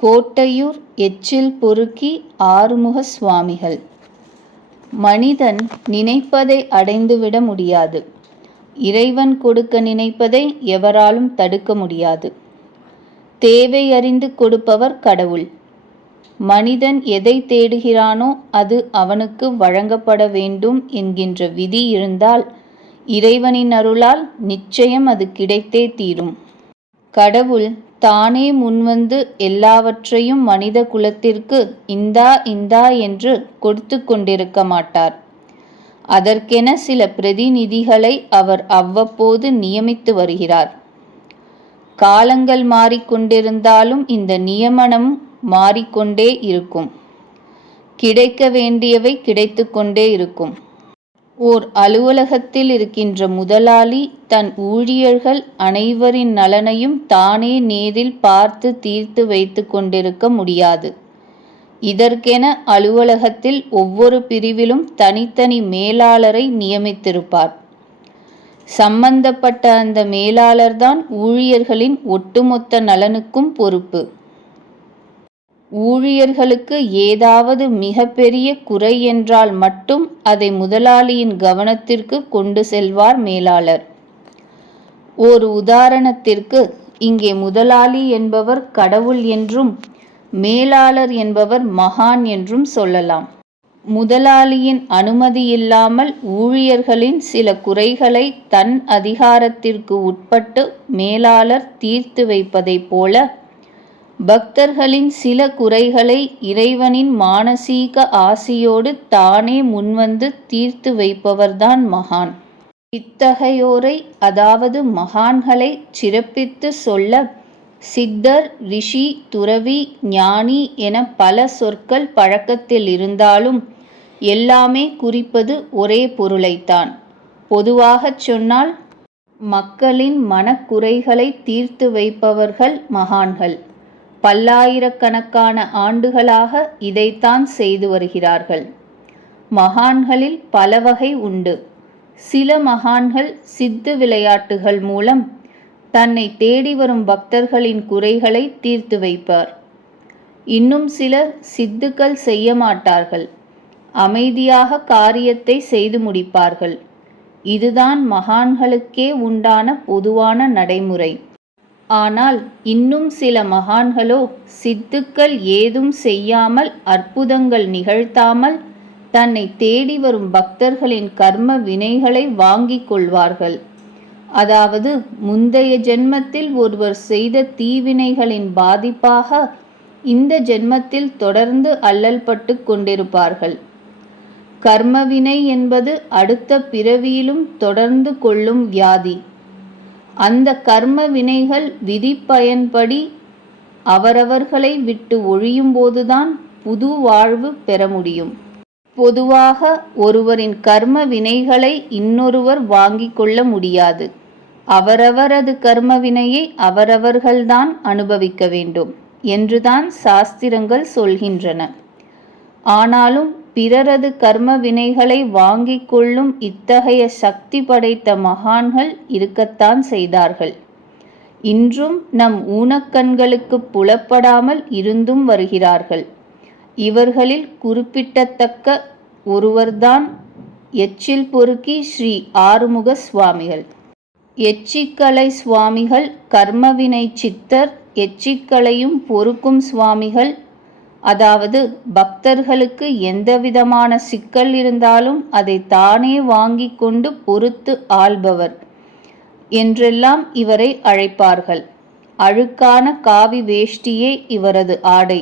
கோட்டையூர் எச்சில் பொறுக்கி ஆறுமுக சுவாமிகள். மனிதன் நினைப்பதை அடைந்துவிட முடியாது. இறைவன் கொடுக்க நினைப்பதை எவராலும் தடுக்க முடியாது. தேவை அறிந்து கொடுப்பவர் கடவுள். மனிதன் எதை தேடுகிறானோ அது அவனுக்கு வழங்கப்பட வேண்டும் என்கின்ற விதி இருந்தால் இறைவனின் அருளால் நிச்சயம் அது கிடைத்தே தீரும். கடவுள் தானே முன்வந்து எல்லாவற்றையும் மனித குலத்திற்கு இந்தா இந்தா என்று கொடுத்து கொண்டிருக்க மாட்டார். அதற்கென சில பிரதிநிதிகளை அவர் அவ்வப்போது நியமித்து வருகிறார். காலங்கள் மாறிக்கொண்டிருந்தாலும் இந்த நியமனம் மாறிக்கொண்டே இருக்கும். கிடைக்க வேண்டியவை கிடைத்து கொண்டே இருக்கும். ஓர் அலுவலகத்தில் இருக்கின்ற முதலாளி தன் ஊழியர்கள் அனைவரின் நலனையும் தானே நேரில் பார்த்து தீர்த்து வைத்து கொண்டிருக்க முடியாது. இதற்கென அலுவலகத்தில் ஒவ்வொரு பிரிவிலும் தனித்தனி மேலாளரை நியமித்திருப்பார். சம்பந்தப்பட்ட அந்த மேலாளர்தான் ஊழியர்களின் ஒட்டுமொத்த நலனுக்கும் பொறுப்பு. ஊழியர்களுக்கு ஏதாவது மிகப்பெரிய குறை என்றால் மட்டும் அதை முதலாளியின் கவனத்திற்கு கொண்டு செல்வார் மேலாளர். ஒரு உதாரணத்திற்கு, இங்கே முதலாளி என்பவர் கடவுள் என்றும் மேலாளர் என்பவர் மகான் என்றும் சொல்லலாம். முதலாளியின் அனுமதியில்லாமல் ஊழியர்களின் சில குறைகளை தன் அதிகாரத்திற்கு உட்பட்டு மேலாளர் தீர்த்து வைப்பதைப் போல பக்தர்களின் சில குறைகளை இறைவனின் மானசீக ஆசியோடு தானே முன்வந்து தீர்த்து வைப்பவர்தான் மகான். இத்தகையோரை, அதாவது மகான்களை சிறப்பித்து சொல்ல சித்தர், ரிஷி, துறவி, ஞானி என பல சொற்கள் பழக்கத்தில் இருந்தாலும் எல்லாமே குறிப்பது ஒரே பொருளைத்தான். பொதுவாகச் சொன்னால் மக்களின் மனக்குறைகளை தீர்த்து வைப்பவர்கள் மகான்கள். பல்லாயிரக்கணக்கான ஆண்டுகளாக இதைத்தான் செய்து வருகிறார்கள். மகான்களில் பல வகை உண்டு. சில மகான்கள் சித்து விளையாட்டுகள் மூலம் தன்னை தேடி வரும் பக்தர்களின் குறைகளை தீர்த்து வைப்பார். இன்னும் சிலர் சித்துக்கள் செய்ய மாட்டார்கள். அமைதியாக காரியத்தை செய்து முடிப்பார்கள். இதுதான் மகான்களுக்கே உண்டான பொதுவான நடைமுறை. ஆனால் இன்னும் சில மகான்களோ சித்துக்கள் ஏதும் செய்யாமல், அற்புதங்கள் நிகழ்த்தாமல் தன்னை தேடி வரும் பக்தர்களின் கர்ம வினைகளை வாங்கிக் கொள்வார்கள். அதாவது முந்தைய ஜென்மத்தில் ஒருவர் செய்த தீவினைகளின் பாதிப்பாக இந்த ஜென்மத்தில் தொடர்ந்து அல்லல்பட்டு கொண்டிருப்பார்கள். கர்மவினை என்பது அடுத்த பிறவியிலும் தொடர்ந்து கொள்ளும் வியாதி. அந்த கர்ம வினைகள் விதி பயன்படி அவரவர்களை விட்டு ஒழியும் போதுதான் புது வாழ்வு பெற முடியும். பொதுவாக ஒருவரின் கர்ம வினைகளை இன்னொருவர் வாங்கிக் கொள்ள முடியாது. அவரவரது கர்ம வினையை அவரவர்கள்தான் அனுபவிக்க வேண்டும் என்றுதான் சாஸ்திரங்கள் சொல்கின்றன. ஆனாலும் பிறரது கர்ம வினைகளை வாங்கிக் கொள்ளும் இத்தகைய சக்தி படைத்த மகான்கள் இருக்கத்தான் செய்தார்கள். இன்றும் நம் ஊனக்கண்களுக்கு புலப்படாமல் இருந்தும் வருகிறார்கள். இவர்களில் குறிப்பிடத்தக்க ஒருவர்தான் எச்சில் பொறுக்கி ஸ்ரீ ஆறுமுக சுவாமிகள். எச்சிக்கலை சுவாமிகள் கர்மவினை சித்தர். எச்சிக்கலையும் பொறுக்கும் சுவாமிகள். அதாவது பக்தர்களுக்கு எந்தவிதமான சிக்கல் இருந்தாலும் அதை தானே வாங்கிக் கொண்டு பொறுத்து ஆள்பவர் என்றெல்லாம் இவரை அழைப்பார்கள். அழுக்கான காவி வேஷ்டியே இவரது ஆடை.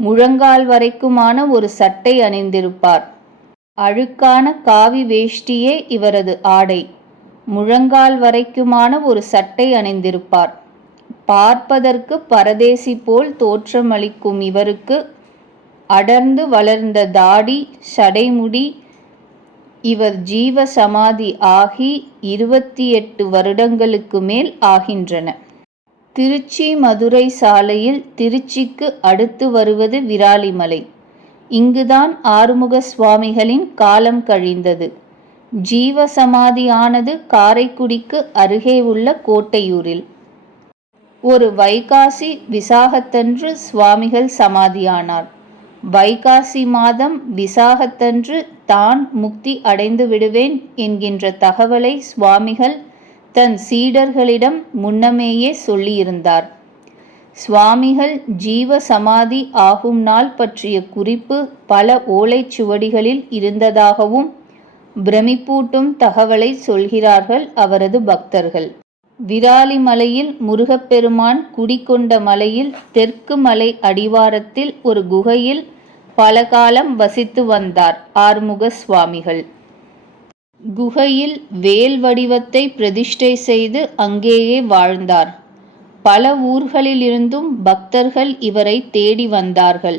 முழங்கால் வரைக்குமான ஒரு சட்டை அணிந்திருப்பார். அழுக்கான காவி வேஷ்டியே இவரது ஆடை. முழங்கால் வரைக்குமான ஒரு சட்டை அணிந்திருப்பார். பார்ப்பதற்கு பரதேசி போல் தோற்றமளிக்கும் இவருக்கு அடர்ந்து வளர்ந்த தாடி, சடைமுடி. இவர் ஜீவ சமாதி ஆகி 28 வருடங்களுக்கு மேல் ஆகின்றன. திருச்சி மதுரை சாலையில் திருச்சிக்கு அடுத்து வருவது விராலிமலை. இங்குதான் ஆறுமுக சுவாமிகளின் காலம் கழிந்தது. ஜீவ சமாதி ஆனது காரைக்குடிக்கு அருகே உள்ள கோட்டையூரில். ஒரு வைகாசி விசாகத்தன்று சுவாமிகள் சமாதியானார். வைகாசி மாதம் விசாகத்தன்று தான் முக்தி அடைந்து விடுவேன் என்கின்ற தகவலை சுவாமிகள் தன் சீடர்களிடம் முன்னமேயே சொல்லியிருந்தார். சுவாமிகள் ஜீவ சமாதி ஆகும் நாள் பற்றிய குறிப்பு பல ஓலைச்சுவடிகளில் இருந்ததாகவும் பிரமிப்பூட்டும் தகவலை சொல்கிறார்கள் அவரது பக்தர்கள். விராலிமலையில் முருகப்பெருமான் குடிகொண்ட மலையில் தெற்கு மலை அடிவாரத்தில் ஒரு குகையில் பல காலம் வசித்து வந்தார் ஆறுமுக சுவாமிகள். குகையில் வேல் வடிவத்தை பிரதிஷ்டை செய்து அங்கேயே வாழ்ந்தார். பல ஊர்களிலிருந்தும் பக்தர்கள் இவரை தேடி வந்தார்கள்.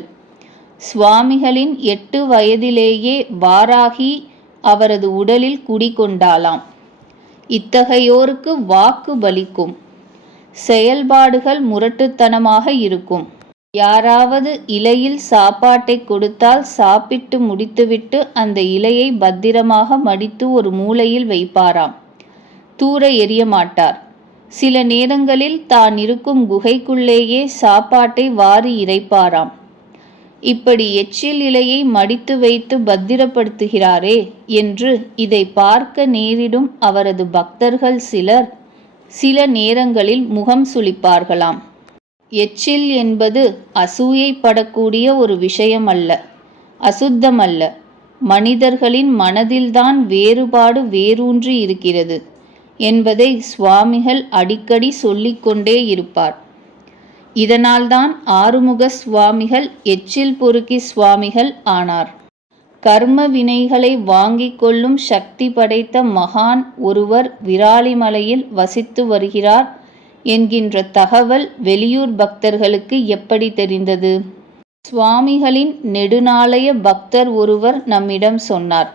சுவாமிகளின் 8 வயதிலேயே வாராகி அவரது உடலில் குடிகொண்டாளாம். இத்தகையோருக்கு வாக்கு பலிக்கும். செயல்பாடுகள் முரட்டுத்தனமாக இருக்கும். யாராவது இலையில் சாப்பாட்டை கொடுத்தால் சாப்பிட்டு முடித்துவிட்டு அந்த இலையை பத்திரமாக மடித்து ஒரு மூலையில் வைப்பாராம். தூர எறிய மாட்டார். சில நேரங்களில் தான் இருக்கும் குகைக்குள்ளேயே சாப்பாட்டை வாரி இறைப்பாராம். இப்படி எச்சில் இலையை மடித்து வைத்து பத்திரப்படுத்துகிறாரே என்று இதை பார்க்க நேரிடும் அவரது பக்தர்கள் சிலர் சில நேரங்களில் முகம் சுளிப்பார்களாம். எச்சில் என்பது அசூயைப்படக்கூடிய ஒரு விஷயம் அல்ல, அசுத்தமல்ல. மனிதர்களின் மனதில்தான் வேறுபாடு வேரூன்றி இருக்கிறது என்பதை சுவாமிகள் அடிக்கடி சொல்லிக்கொண்டே இருப்பார். இதனால்தான் ஆறுமுக சுவாமிகள் எச்சில் பொறுக்கி சுவாமிகள் ஆனார். கர்ம வினைகளை வாங்கிக் கொள்ளும் சக்தி படைத்த மகான் ஒருவர் விராலிமலையில் வசித்து வருகிறார் என்கின்ற தகவல் வெளியூர் பக்தர்களுக்கு எப்படி தெரிந்தது? சுவாமிகளின் நெடுநாளைய பக்தர் ஒருவர் நம்மிடம் சொன்னார்.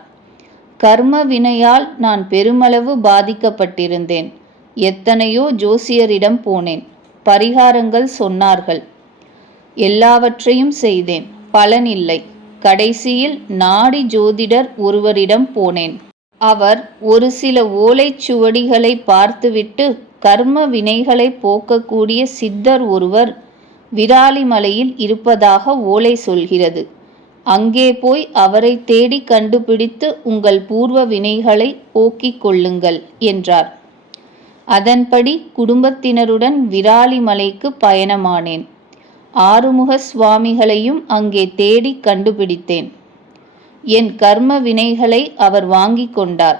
கர்ம வினையால் நான் பெருமளவு பாதிக்கப்பட்டிருந்தேன். எத்தனையோ ஜோசியரிடம் போனேன். பரிகாரங்கள் சொன்னார்கள். எல்லாவற்றையும் செய்தேன். பலனில்லை. கடைசியில் நாடி ஜோதிடர் ஒருவரிடம் போனேன். அவர் ஒரு சில ஓலைச்சுவடிகளை பார்த்துவிட்டு கர்ம வினைகளை போக்கக்கூடிய சித்தர் ஒருவர் விராலிமலையில் இருப்பதாக ஓலை சொல்கிறது. அங்கே போய் அவரை தேடி கண்டுபிடித்து உங்கள் பூர்வ வினைகளை போக்கிக் கொள்ளுங்கள் என்றார். அதன்படி குடும்பத்தினருடன் விராலிமலைக்கு பயணமானேன். ஆறுமுக சுவாமிகளையும் அங்கே தேடி கண்டுபிடித்தேன். என் கர்ம வினைகளை அவர் வாங்கி கொண்டார்.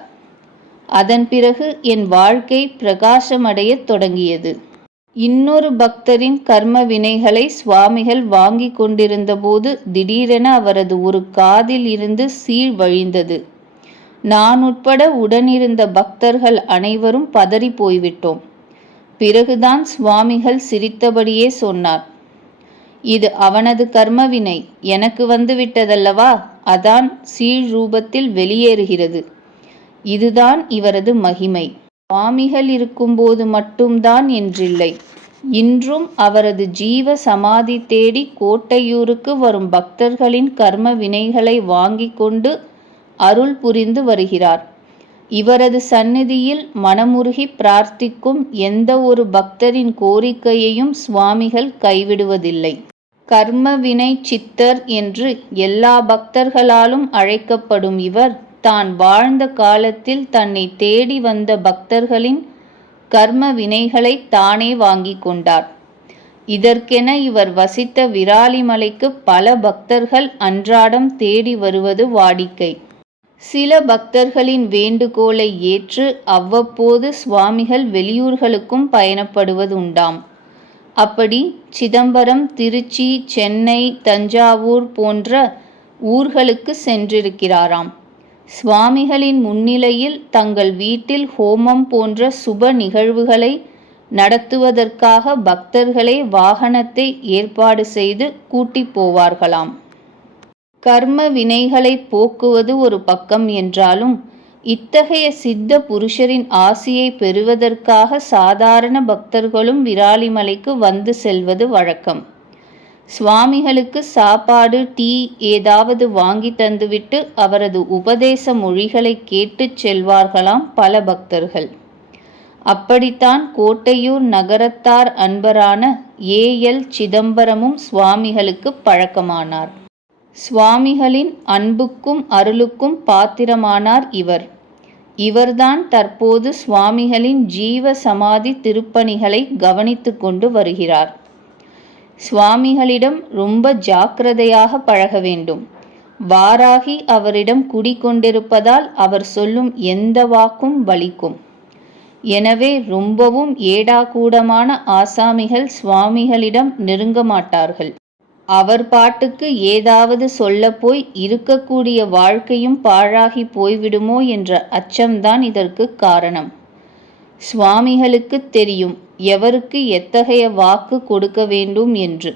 அதன் பிறகு என் வாழ்க்கை பிரகாசமடையத் தொடங்கியது. இன்னொரு பக்தரின் கர்ம வினைகளை சுவாமிகள் வாங்கி கொண்டிருந்தபோது திடீரென அவரது ஒரு காதில் இருந்து சீழ் வழிந்தது. நான் உட்பட உடனிருந்த பக்தர்கள் அனைவரும் பதறி போய்விட்டோம். பிறகுதான் சுவாமிகள் சிரித்தபடியே சொன்னார், இது அவனது கர்மவினை எனக்கு வந்துவிட்டதல்லவா, அதான் சீழ் ரூபத்தில் வெளியேறுகிறது. இதுதான் இவரது மகிமை. சுவாமிகள் இருக்கும்போது மட்டும்தான் என்றில்லை. இன்றும் அவரது ஜீவ சமாதி தேடி கோட்டையூருக்கு வரும் பக்தர்களின் கர்ம வினைகளை வாங்கி கொண்டு அருள் புரிந்து வருகிறார். இவரது சந்நிதியில் மனமுருகி பிரார்த்திக்கும் எந்த ஒரு பக்தரின் கோரிக்கையையும் சுவாமிகள் கைவிடுவதில்லை. கர்ம வினை சித்தர் என்று எல்லா பக்தர்களாலும் அழைக்கப்படும் இவர் தான் வாழ்ந்த காலத்தில் தன்னை தேடி வந்த பக்தர்களின் கர்ம வினைகளை தானே வாங்கி கொண்டார். இதற்கென இவர் வசித்த விராலிமலைக்கு பல பக்தர்கள் அன்றாடம் தேடி வருவது வாடிக்கை. சில பக்தர்களின் வேண்டுகோளை ஏற்று அவ்வப்போது சுவாமிகள் வெளியூர்களுக்கும் பயணப்படுவது உண்டாம். அப்படி சிதம்பரம், திருச்சி, சென்னை, தஞ்சாவூர் போன்ற ஊர்களுக்கு சென்றிருக்கிறாராம். சுவாமிகளின் முன்னிலையில் தங்கள் வீட்டில் ஹோமம் போன்ற சுப நிகழ்வுகளை நடத்துவதற்காக பக்தர்களே வாகனத்தை ஏற்பாடு செய்து கூட்டிப் போவார்களாம். கர்ம வினைகளை போக்குவது ஒரு பக்கம் என்றாலும் இத்தகைய சித்த புருஷரின் ஆசியை பெறுவதற்காக சாதாரண பக்தர்களும் விராலிமலைக்கு வந்து செல்வது வழக்கம். சுவாமிகளுக்கு சாப்பாடு, டீ ஏதாவது வாங்கி தந்துவிட்டு அவரது உபதேச மொழிகளை கேட்டுச் செல்வார்களாம் பல பக்தர்கள். அப்படித்தான் கோட்டையூர் நகரத்தார் அன்பரான ஏ.எல். சிதம்பரமும் சுவாமிகளுக்கு பழக்கமானார். சுவாமிகளின் அன்புக்கும் அருளுக்கும் பாத்திரமானார் இவர். இவர்தான் தற்போது சுவாமிகளின் ஜீவ சமாதி திருப்பணிகளை கவனித்து கொண்டு வருகிறார். சுவாமிகளிடம் ரொம்ப ஜாக்கிரதையாக பழக வேண்டும். வாராகி அவரிடம் குடிகொண்டிருப்பதால் அவர் சொல்லும் எந்த வாக்கும் பலிக்கும். எனவே ரொம்பவும் ஏடாகூடமான ஆசாமிகள் சுவாமிகளிடம் நெருங்க மாட்டார்கள். அவர் பாட்டுக்கு ஏதாவது சொல்லப்போய் இருக்கக்கூடிய வாழ்க்கையும் பாழாகி போய்விடுமோ என்ற அச்சம்தான் இதற்கு காரணம். சுவாமிகளுக்கு தெரியும் எவருக்கு எத்தகைய வாக்கு கொடுக்க வேண்டும் என்று.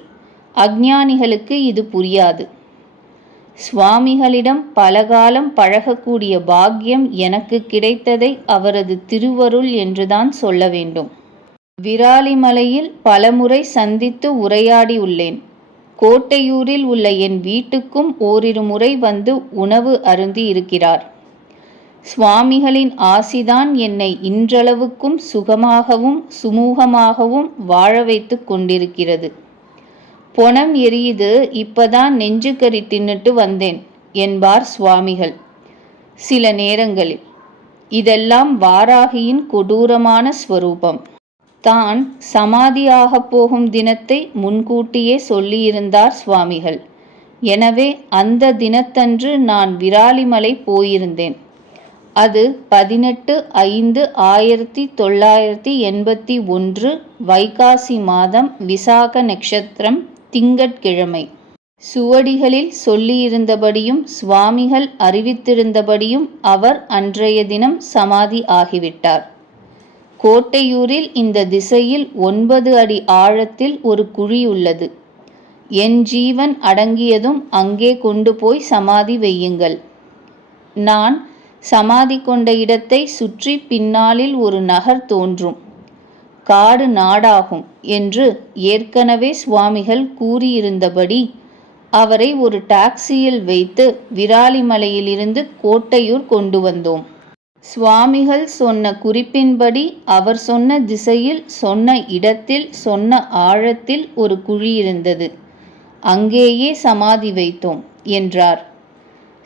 அஞ்ஞானிகளுக்கு இது புரியாது. சுவாமிகளிடம் பலகாலம் பழகக்கூடிய பாக்கியம் எனக்கு கிடைத்ததை அவரது திருவருள் என்றுதான் சொல்ல வேண்டும். விராலிமலையில் பலமுறை சந்தித்து உரையாடி உள்ளேன். கோட்டையூரில் உள்ள என் வீட்டுக்கும் ஓரிரு முறை வந்து உணவு அருந்தி இருக்கிறார். சுவாமிகளின் ஆசிதான் என்னை இன்றளவுக்கும் சுகமாகவும் சுமூகமாகவும் வாழ வைத்து கொண்டிருக்கிறது. பொணம் எரியுது, இப்பதான் நெஞ்சுக்கறி தின்னுட்டு வந்தேன் என்பார் சுவாமிகள் சில நேரங்களில். இதெல்லாம் வாராகியின் கொடூரமான ஸ்வரூபம். தான் சமாதியாகப் போகும் தினத்தை முன்கூட்டியே சொல்லியிருந்தார் சுவாமிகள். எனவே அந்த தினத்தன்று நான் விராலிமலை போயிருந்தேன். அது 18/5/1981 வைகாசி மாதம் விசாக நட்சத்திரம் திங்கட்கிழமை. சுவடிகளில் சொல்லியிருந்தபடியும் சுவாமிகள் அறிவித்திருந்தபடியும் அவர் அன்றைய தினம் சமாதி ஆகிவிட்டார். கோட்டையூரில் இந்த திசையில் 9 அடி ஆழத்தில் ஒரு குழி உள்ளது. என் ஜீவன் அடங்கியதும் அங்கே கொண்டு போய் சமாதி வையுங்கள். நான் சமாதி கொண்ட இடத்தை சுற்றி பின்னாளில் ஒரு நகர் தோன்றும், காடு நாடாகும் என்று ஏற்கனவே சுவாமிகள் கூறியிருந்தபடி அவரை ஒரு டாக்ஸியில் வைத்து விராலிமலையிலிருந்து கோட்டையூர் கொண்டு வந்தோம். சுவாமிகள் சொன்ன குறிப்பின்படி அவர் சொன்ன திசையில், சொன்ன இடத்தில், சொன்ன ஆழத்தில் ஒரு குழி இருந்தது. அங்கேயே சமாதி வைத்தோம் என்றார்.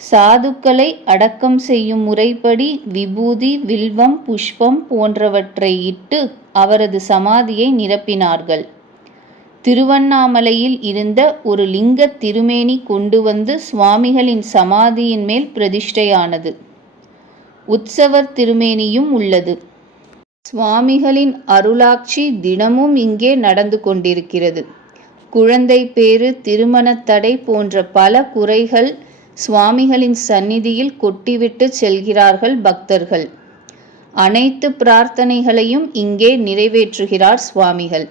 சாதுக்களை அடக்கம் செய்யும் முறைப்படி விபூதி, வில்வம், புஷ்பம் போன்றவற்றை இட்டு அவரது சமாதியை நிரப்பினார்கள். திருவண்ணாமலையில் இருந்த ஒரு லிங்க திருமேனி கொண்டு வந்து சுவாமிகளின் சமாதியின் மேல் பிரதிஷ்டையானது. உற்சவர் திருமேனியும் உள்ளது. சுவாமிகளின் அருளாட்சி தினமும் இங்கே நடந்து கொண்டிருக்கிறது. குழந்தை பேறு, திருமணத் தடை போன்ற பல குறைகள் சுவாமிகளின் சந்நிதியில் கொட்டிவிட்டு செல்கிறார்கள் பக்தர்கள். அனைத்து பிரார்த்தனைகளையும் இங்கே நிறைவேற்றுகிறார் சுவாமிகள்.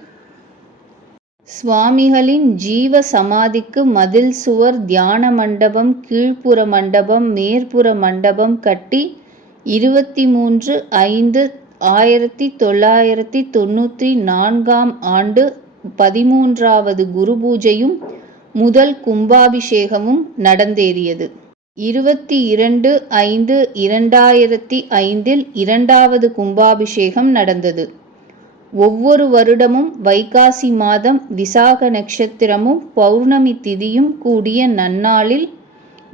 சுவாமிகளின் ஜீவ சமாதிக்கு மதில் சுவர், தியான மண்டபம், கீழ்ப்புற மண்டபம், மேற்புற மண்டபம் கட்டி 23/5/1994 ஆண்டு 13வது குரு பூஜையும் முதல் கும்பாபிஷேகமும் நடந்தேறியது. 22/5/2005 2வது கும்பாபிஷேகம் நடந்தது. ஒவ்வொரு வருடமும் வைகாசி மாதம் விசாக நட்சத்திரமும் பௌர்ணமி திதியும் கூடிய நன்னாளில்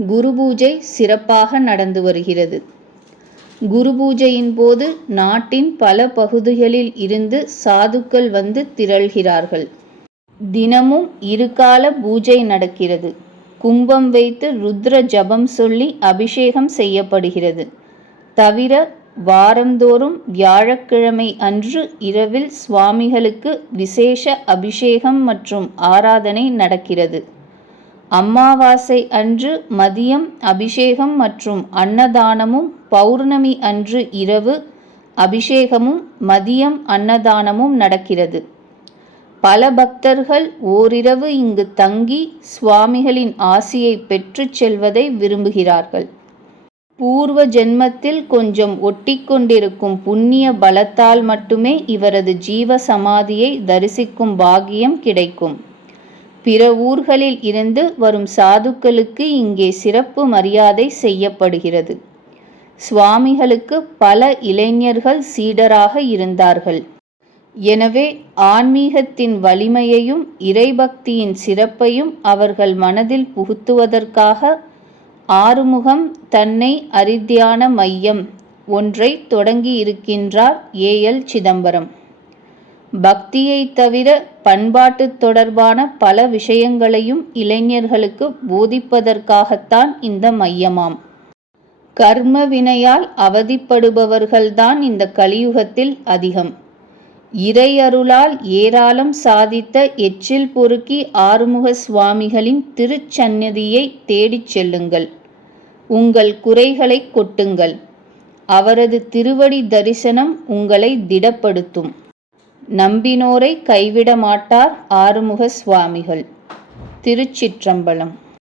குரு பூஜை சிறப்பாக நடந்து வருகிறது. குரு பூஜையின் போது நாட்டின் பல பகுதிகளில் இருந்து சாதுக்கள் வந்து திரள்கிறார்கள். தினமும் 2 கால பூஜை நடக்கிறது. கும்பம் வைத்து ருத்ர ஜபம் சொல்லி அபிஷேகம் செய்யப்படுகிறது. தவிர வாரந்தோறும் வியாழக்கிழமை அன்று இரவில் சுவாமிகளுக்கு விசேஷ அபிஷேகம் மற்றும் ஆராதனை நடக்கிறது. அமாவாசை அன்று மதியம் அபிஷேகம் மற்றும் அன்னதானமும், பௌர்ணமி அன்று இரவு அபிஷேகமும் மதியம் அன்னதானமும் நடக்கிறது. பல பக்தர்கள் ஓரிரவு இங்கு தங்கி சுவாமிகளின் ஆசியை பெற்று செல்வதை விரும்புகிறார்கள். பூர்வ ஜென்மத்தில் கொஞ்சம் ஒட்டிக்கொண்டிருக்கும் புண்ணிய பலத்தால் மட்டுமே இவரது ஜீவ சமாதியை தரிசிக்கும் பாக்கியம் கிடைக்கும். பிற ஊர்களில் இருந்து வரும் சாதுக்களுக்கு இங்கே சிறப்பு மரியாதை செய்யப்படுகிறது. சுவாமிகளுக்கு பல இளைஞர்கள் சீடராக இருந்தார்கள். எனவே ஆன்மீகத்தின் வலிமையையும் இறைபக்தியின் சிறப்பையும் அவர்கள் மனதில் புகுத்துவதற்காக ஆறுமுகம் தன்னை அரித்தியான மையம் ஒன்றை தொடங்கியிருக்கின்றார் ஏ.எல். சிதம்பரம். பக்தியை தவிர பண்பாட்டு தொடர்பான பல விஷயங்களையும் இளைஞர்களுக்கு போதிப்பதற்காகத்தான் இந்த மையமாம். கர்ம வினையால் அவதிப்படுபவர்கள்தான் இந்த கலியுகத்தில் அதிகம். இறையருளால் ஏராளம் சாதித்த எச்சில் பொறுக்கி ஆறுமுக சுவாமிகளின் திருச்சந்நிதியை தேடிச் செல்லுங்கள். உங்கள் குறைகளை கொட்டுங்கள். அவரது திருவடி தரிசனம் உங்களை திடப்படுத்தும். நம்பினோரை கைவிட மாட்டார் ஆறுமுக சுவாமிகள். திருச்சிற்றம்பலம்.